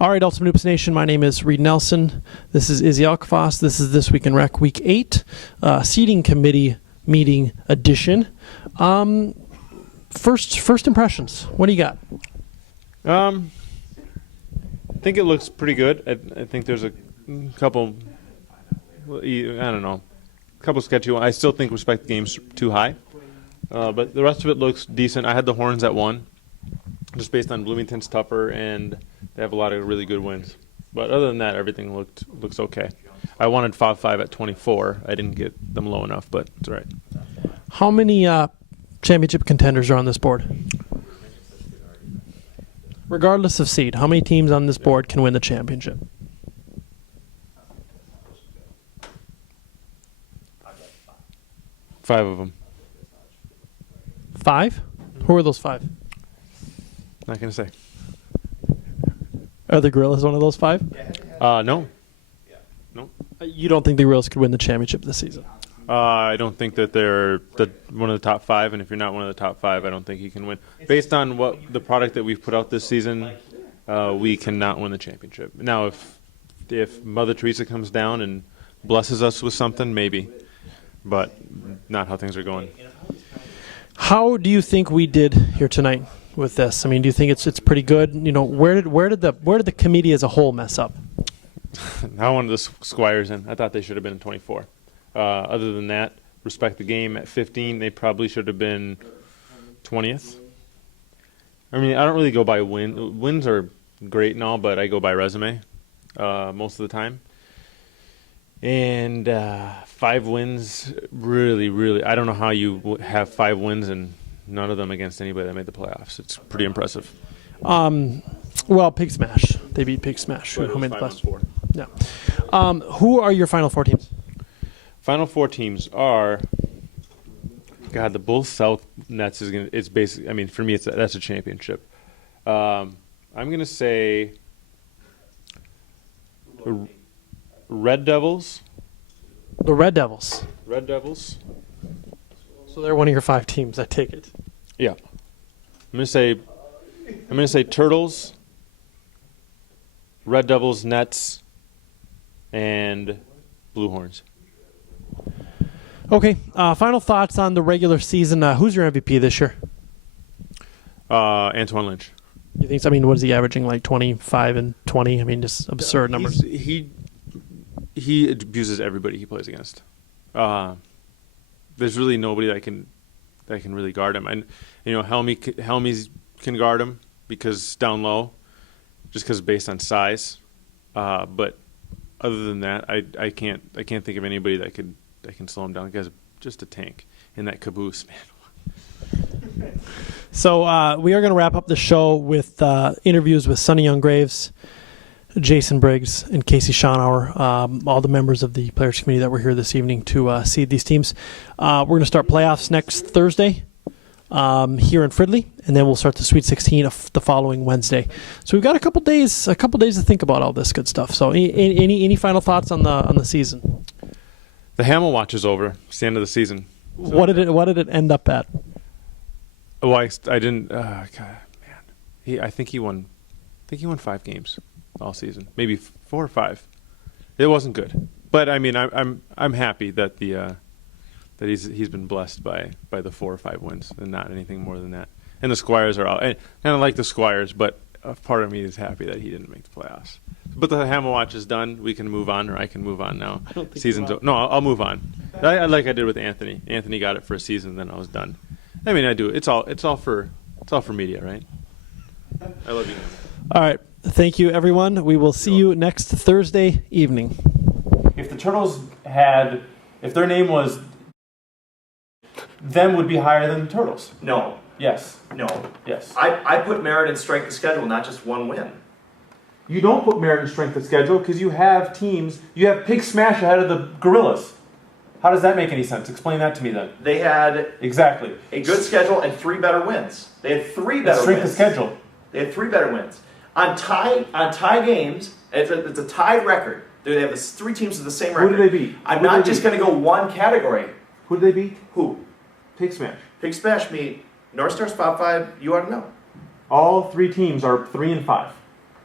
All right, Ultimate Hoops Nation, my name is Reed Nelson. This is Izzy Alkafas. This is This Week in Rec Week 8, Seating Committee Meeting Edition. First impressions. What do you got? I think it looks pretty good. I think there's a couple, couple sketchy ones. I still think Respect the Game's too high. But the rest of it looks decent. I had the Horns at 1, just based on Bloomington's tougher, and they have a lot of really good wins. But other than that, everything looks okay. I wanted 5-5 at 24. I didn't get them low enough, but it's all right. How many championship contenders are on this board? Regardless of seed, how many teams on this board can win the championship? 5 of them. 5? Who are those 5? Not going to say. Are the Gorillas one of those 5? No. You don't think the Gorillas could win the championship this season? I don't think that they're one of the top 5, and if you're not one of the top 5, I don't think you can win. Based on what the product that we've put out this season, we cannot win the championship. Now, if Mother Teresa comes down and blesses us with something, maybe, but not how things are going. How do you think we did here tonight with this? I mean, do you think it's pretty good? You know, where did the committee as a whole mess up? I wanted the Squires in. I thought they should have been in 24. Other than that, Respect the Game at 15. They probably should have been 20th. I mean, I don't really go by win. Wins are great and all, but I go by resume most of the time. And 5 wins, really, I don't know how you have 5 wins and none of them against anybody that made the playoffs. It's pretty impressive. Well, Pig Smash. They beat Pig Smash. Who made the playoffs? 4. Yeah. Who are your final 4 teams? Final 4 teams are, God, the Bulls South Nets it's basically, I mean, for me, that's a championship. I'm going to say Red Devils. The Red Devils. Red Devils. So they're one of your 5 teams, I take it. Yeah. I'm going to say Turtles, Red Devils, Nets, and Blue Horns. Okay. Final thoughts on the regular season. Who's your MVP this year? Antoine Lynch. You think? I mean, what is he averaging? Like 25 and 20? I mean, just absurd numbers. He abuses everybody he plays against. There's really nobody that can really guard him. And Helmy can guard him because down low, just because based on size. But other than that, I can't think of anybody that can slow him down. The guy's just a tank in that caboose, man. So we are going to wrap up the show with interviews with Sonny Young-Graves, Jason Briggs, and Casey Schonauer, all the members of the Players Committee that were here this evening to seed these teams. We're going to start playoffs next Thursday here in Fridley, and then we'll start the Sweet 16 the following Wednesday. So we've got a couple days to think about all this good stuff. So any final thoughts on the season? The Hamel watch is over. It's the end of the season. So What did it end up at? Oh, I didn't. God, man. I think he won 5 games all season, maybe 4 or 5. It wasn't good, but I mean, I'm happy that that he's been blessed by the 4 or 5 wins and not anything more than that. And the Squires are out, and I like the Squires, but a part of me is happy that he didn't make the playoffs. But the Hamel watch is done. We can move on, or I can move on now. I don't think Season's no, I'll move on. Like I did with Anthony. Anthony got it for a season, then I was done. I mean, I do. It's all for media, right? I love you. All right. Thank you, everyone. We will see you next Thursday evening. If the Turtles if their name was, them would be higher than the Turtles. No. Yes. No. Yes. I put merit in strength of schedule, not just one win. You don't put merit in strength of schedule because you have teams. You have Pig Smash ahead of the Gorillas. How does that make any sense? Explain that to me then. They had Exactly. a good schedule and 3 better wins. They had 3 better Strength wins. of schedule. They had 3 better wins. On tie games, it's a tied record. They have 3 teams with the same record. Who did they beat? I'm not just going to go one category. Who did they beat? Who? Pig Smash. Pig Smash meet North Stars 5-5. You ought to know. All 3 teams are 3 and 5.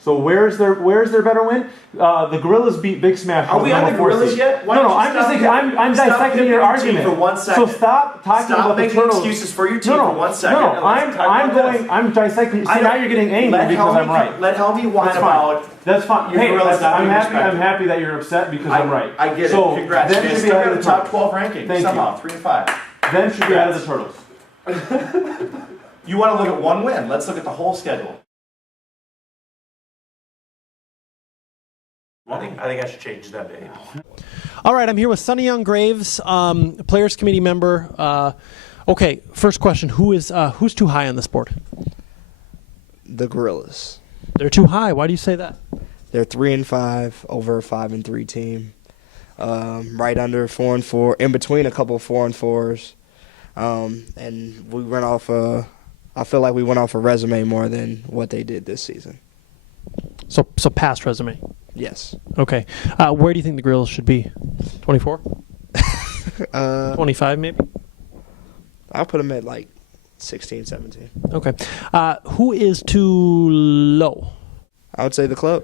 So where's their better win? The Gorillas beat Big Smash. Are we on the Gorillas yet? Why No, don't you I'm just stop thinking. I'm stop dissecting your picking team argument for 1 So second. stop talking Stop about the making Turtles. excuses for your team for 1 second. No, and let's talk I'm about this. going. I'm dissecting. See, I now don't- you're getting angry let because I'm Helmy- right. Let Helmy whine That's fine. about. That's fine. Your Hey, Gorillas not I'm being happy. respected. I'm happy that you're upset because I'm right. I get So it. Congrats, then you guys. should be Still out got of the the top 12 ranking Thank somehow, you. 3 and 5. Then should be out of the Turtles. You want to look at one win? Let's look at the whole schedule. I think I should change that name. All right, I'm here with Sonny Young Graves, Players Committee member. Okay, first question: who's too high on this board? The Gorillas. They're too high. Why do you say that? They're 3-5 over a 5-3 team. Right under 4-4, in between a couple of 4-4s. And we went off. I feel like we went off a resume more than what they did this season. So past resume. Yes. Okay, where do you think the Gorillas should be? 24, 25 maybe. I'll put them at like 16, 17. Okay, who is too low? I would say the club.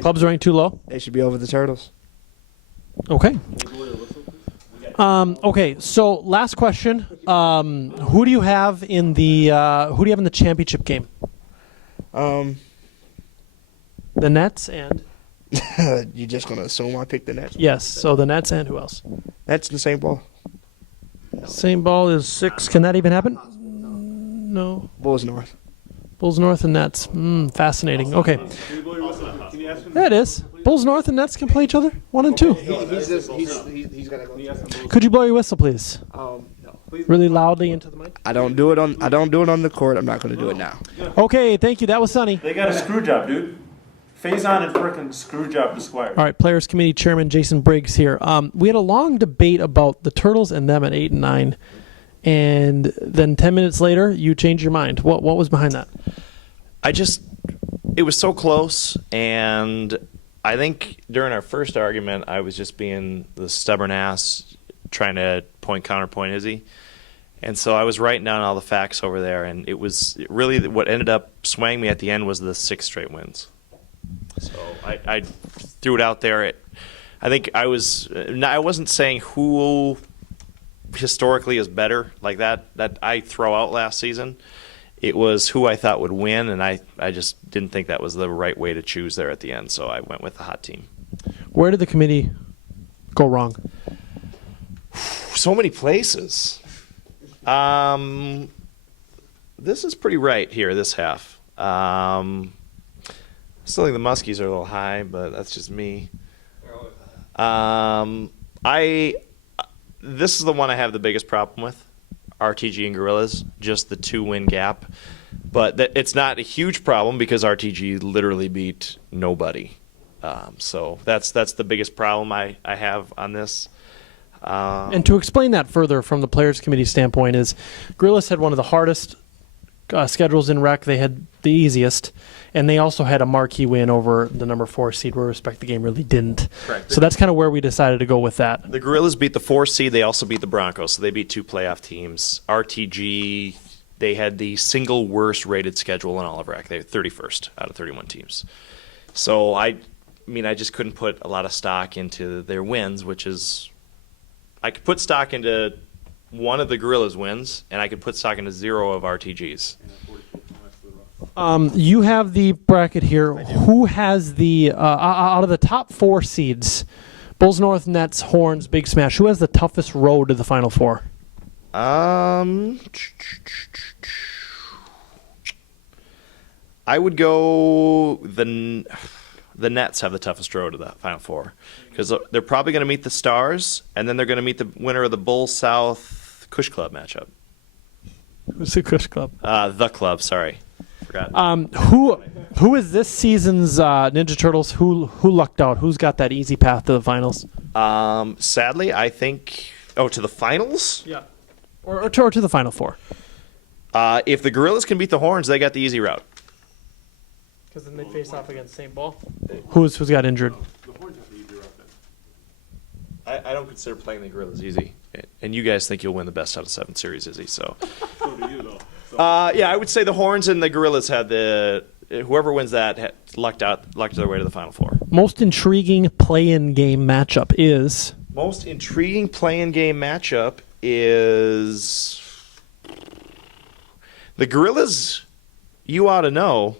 Club's ranked too low. They should be over the Turtles. Okay. Okay. So last question: who do you have in the championship game? The Nets and You just gonna assume I picked the Nets? yes. So the Nets and who else? That's the same ball. Same ball is 6. Can that even happen? No. Bulls North. Bulls North and Nets. Fascinating. Okay. Yeah, it is. Bulls North and Nets can play each other 1 and 2. He's gonna go. Could you blow your whistle, please? No. Really loudly into the mic. I don't do it on the court. I'm not gonna do it now. Okay. Thank you. That was Sonny. They got a screw job, dude. Faison and frickin' screw job to Squire. All right, Players Committee Chairman Jason Briggs here. We had a long debate about the Turtles and them at 8 and 9, and then 10 minutes later, you changed your mind. What was behind that? It was so close, and I think during our first argument, I was just being the stubborn ass trying to counterpoint Izzy. And so I was writing down all the facts over there, and it was really what ended up swaying me at the end was the 6 straight wins. So I threw it out there. I think I wasn't saying who historically is better like that I throw out last season. It was who I thought would win, and I just didn't think that was the right way to choose there at the end, so I went with the hot team. Where did the committee go wrong? So many places. This is pretty right here, this half. Still think the Muskies are a little high, but that's just me. This is the one I have the biggest problem with. RTG and Gorillas, just the 2-win gap. But it's not a huge problem because RTG literally beat nobody. So that's the biggest problem I have on this. And to explain that further from the Players Committee standpoint is Gorillas had one of the hardest schedules in rec. They had the easiest, and they also had a marquee win over the number 4 seed where Respect the Game really didn't. Correct. So that's kind of where we decided to go with that. The Gorillas beat the 4 seed. They also beat the Broncos, so they beat 2 playoff teams. RTG, they had the single worst rated schedule in all of rec. They were 31st out of 31 teams. So I just couldn't put a lot of stock into their wins, which is I could put stock into one of the Gorillas wins, and I could put stock into 0 of RTG's. You have the bracket here. Who has the out of the top 4 seeds? Bulls North, Nets, Horns, Big Smash. Who has the toughest road to the Final Four? I would go the Nets have the toughest road to the Final Four because they're probably going to meet the Stars, and then they're going to meet the winner of the Bulls South Kush Club matchup. Who's the Kush Club? The club, sorry. Forgot. Who is this season's Ninja Turtles? Who lucked out? Who's got that easy path to the finals? Sadly, I think to the finals? Yeah. Or to the Final Four. If the Gorillas can beat the Horns, they got the easy route. Because then they face off against St. Paul. Who's got injured? I don't consider playing the Gorillas easy. And you guys think you'll win the best out of 7 series, Izzy, so. So do you, though. So. Yeah, I would say the Horns and the Gorillas had the whoever wins that lucked their way to the Final Four. Most intriguing play-in game matchup is Most intriguing play-in game matchup is the Gorillas. You ought to know.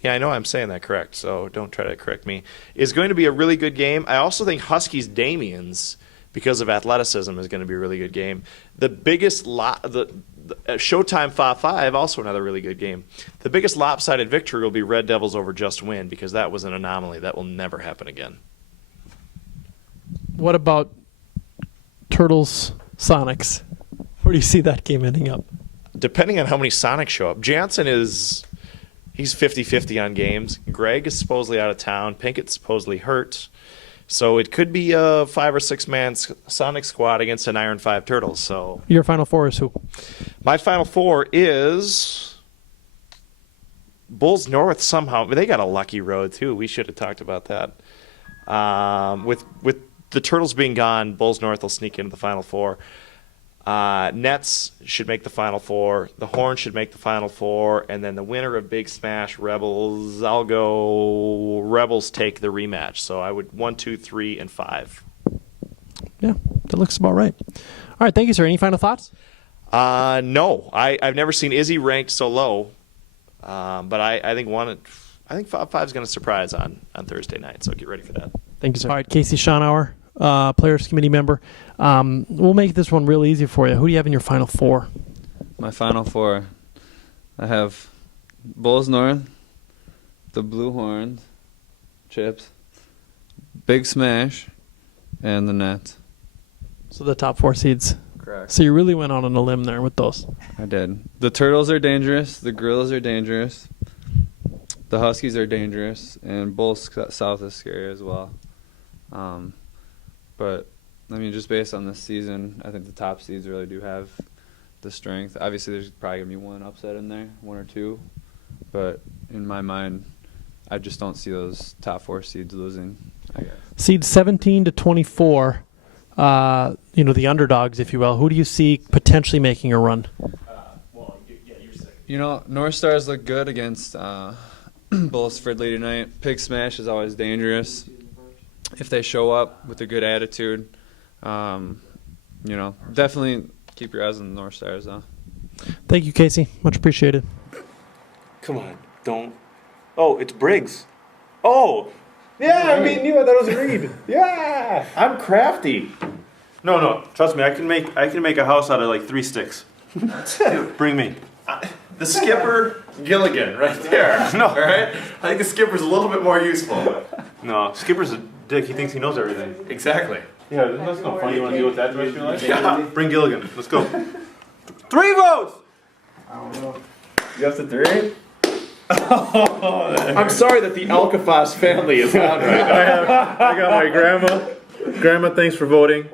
Yeah, I know I'm saying that correct, so don't try to correct me. Is going to be a really good game. I also think Huskies Damians, because of athleticism, is going to be a really good game. The biggest Showtime 5-5, also another really good game. The biggest lopsided victory will be Red Devils over Just Win, because that was an anomaly that will never happen again. what about Turtles Sonics? Where do you see that game ending up? Depending on how many Sonics show up. Jansen he's 50-50 on games. Greg is supposedly out of town. Pinkett's supposedly hurt. So it could be a 5 or 6 man Sonic squad against an Iron 5 Turtles. So Your Final Four is who? my Final Four is Bulls North somehow. They got a lucky road too. We should have talked about that. With the Turtles being gone, Bulls North will sneak into the Final Four. Nets should make the Final Four. The Horns should make the Final Four. And then the winner of Big Smash, Rebels, I'll go Rebels take the rematch. So I would 1, 2, 3, and 5. Yeah, that looks about right. All right, thank you, sir. Any final thoughts? No, I've never seen Izzy ranked so low. But I think 5-5 is going to surprise on Thursday night. So get ready for that. Thank you, sir. All right, Casey Schonauer, Players Committee member. We'll make this one real easy for you. Who do you have in your Final Four? My Final Four, I have Bulls North, the Blue Horns, Chips, Big Smash, and the Nets. So the top 4 seeds. Correct. So you really went out on a limb there with those. I did. The Turtles are dangerous. The Gorillas are dangerous. The Huskies are dangerous, and Bulls South is scary as well. But I mean, just based on this season, I think the top seeds really do have the strength. Obviously, there's probably gonna be one upset in there, 1 or 2. But in my mind, I just don't see those top 4 seeds losing, I guess. Seeds 17 to 24. The underdogs, if you will. Who do you see potentially making a run? North Stars look good against Bulls Fridley tonight. Pig Smash is always dangerous. If they show up with a good attitude, definitely keep your eyes on the North Stars, though. Thank you, Casey. Much appreciated. Come on, don't. Oh, it's Briggs. Oh, yeah, I mean, I thought it was Reed. Yeah, I'm crafty. No, trust me, I can make a house out of like 3 sticks. Bring me. The skipper, Gilligan, right there. No. All right? I think the skipper's a little bit more useful. No, Skipper's a dick. He thinks he knows everything. Exactly. Yeah, that's no fun. You want to deal with that the rest of your life? Yeah. Bring Gilligan. Let's go. 3 votes. You have to 3? I'm sorry that the Alcafas family is on right now. I got my grandma. Grandma, thanks for voting.